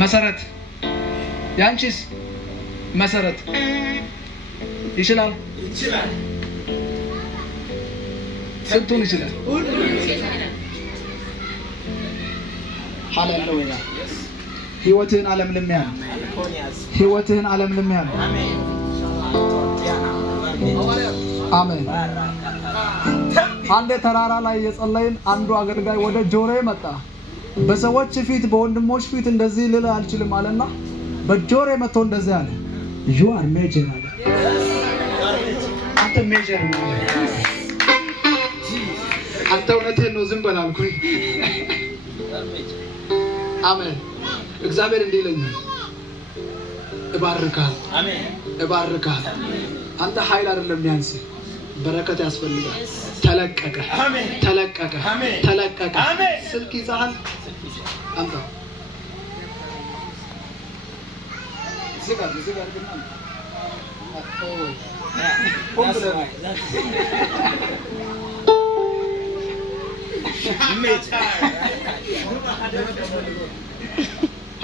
መሰረት ያንቺስ መሰረት ይችላል ስንቱን ይችላል ሃሌሉያ ህይወትህን አለምልምያል ህይወትህን አለምልምያል አሜን አንድ ተራራ ላይ የጸለይን አንዱ አገልጋይ ወደ ጆሮዬ መጣ በሰዎች ፊት በወንድሞች ፊት እንደዚህ ልል አልችልም አለና በጆሮዬ መጥቶ እንደዚህ አለ you are major አለ አንተ ሜጀር ነው አንተ እውነትህን ነው ዝም በል አልኩኝ አሜን እግዚአብሔር እንዲህ ይለኛል እባርካለሁ አሜን እባርካለሁ አንተ ኃይል አይደለም ያንስ በረከት ያስፈልጋል ተለቀቀ አሜን ተለቀቀ አሜን ተለቀቀ አሜን ስልክ ይዛል አንተ ዝጋር ግን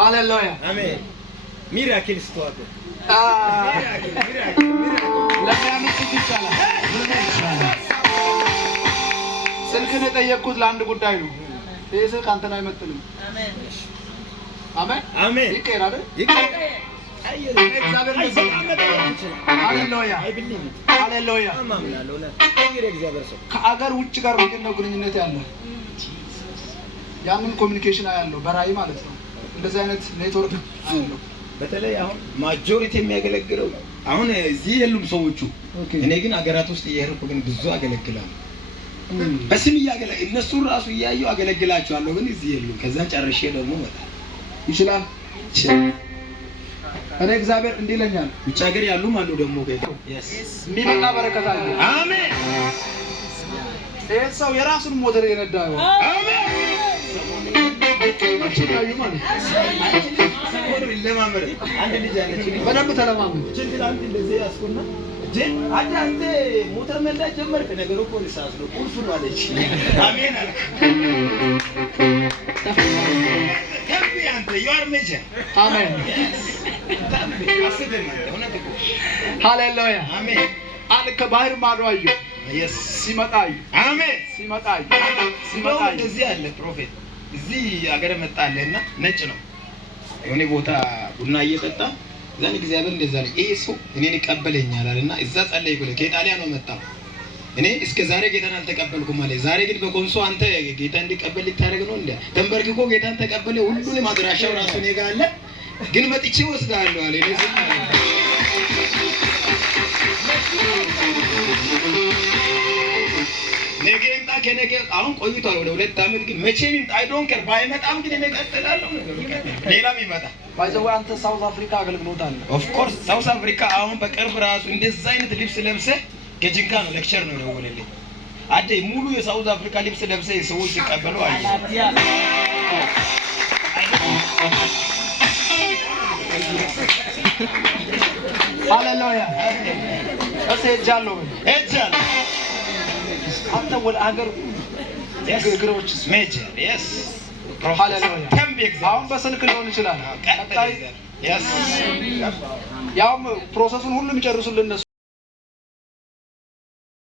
ሃሌሉያ አሜን ሚራክል ስተዋል ስልክን የጠየቅኩት ለአንድ ጉዳይ ነው። ይሄ ስልክ አንተን አይመጥንም። አሜን አሜን ይቀር አይደል ይቀር እግዚአብሔር ይመስገን ሃሌሉያ ሃሌሉያ ከአገር ውጭ ጋር ነው ግንኙነት ያለው ያንን ኮሚኒኬሽን ያለው በራይ ማለት ነው እንደዚህ አይነት ኔትወርክ አለው በተለይ አሁን ማጆሪቲ የሚያገለግለው አሁን እዚህ የሉም ሰዎቹ እኔ ግን አገራት ውስጥ እየሄድኩ ግን ብዙ አገለግላለሁ በስም እያገለግል እነሱ ራሱ እያዩ አገለግላቸዋለሁ ግን እዚህ የሉም ከዛ ጨርሼ ደግሞ መጣ ይችላል እኔ እግዚአብሔር እንዲለኛል ውጭ ሀገር ያሉም አሉ ደግሞ የሚመጣ በረከት አለ አሜን ይሄ ሰው የራሱን ሞተር የነዳው አሜን አችላዩ ማለት ለማመር አንድ ልጅ አለች በደንብ ተለማመድ ትላንት እንደዚህ ያስቆና ጀን አንተ ሞተር መንዳት ጀመርክ ነገሩ እኮ ሊሳስ ነው ቁልፍ ነው አለች አሜን አለ ከቢ አንተ you are major አሜን ሃሌሉያ አሜን አንተ ከባህር ማዶ አየሁ ሲመጣይ አሜን ሲመጣይ እዚህ አለ ፕሮፌት እዚህ አገር መጣለና ነጭ ነው የሆነ ቦታ ቡና እየጠጣ ዘን እግዚአብሔር እንደዛ ነው ይሄ ሰው እኔን ይቀበለኛል አለና እዛ ጸለይኩ ከኢጣሊያ ነው መጣው እኔ እስከ ዛሬ ጌታን አልተቀበልኩም ማለት ዛሬ ግን በኮንሶ አንተ ጌታ እንዲቀበል ልታደርግ ነው እንዴ ተንበርክኮ ጌታን ተቀበለ ሁሉንም አድራሻው ራሱ ነው ጋር ግን መጥቼ ወስዳለሁ አለ እኔ ዝም ነገንታ ከነገ አሁን ቆይቷል ወደ 2 አመት ግን መቼም አይ ዶንት ኬር ባይመጣም ግን እኔ ቀጥላለሁ ሌላም ይመጣ ባይዘው አንተ ሳውዝ አፍሪካ አገልግሎት አለ ኦፍ ኮርስ ሳውዝ አፍሪካ አሁን በቅርብ ራሱ እንደዛ አይነት ልብስ ለብሰ ከጅንካ ነው ሌክቸር ነው የደወለልኝ አደይ ሙሉ የሳውዝ አፍሪካ ልብስ ለብሰ ሰዎች ይቀበሉ አይ ሃሌሉያ እሰጃለሁ አንተ ወደ አገር ግሮች ሜጀር yes ሃሌሉያ አሁን በስልክ ሊሆን ይችላል ቀጣይ ያው ፕሮሰሱን ሁሉ የሚጨርሱልን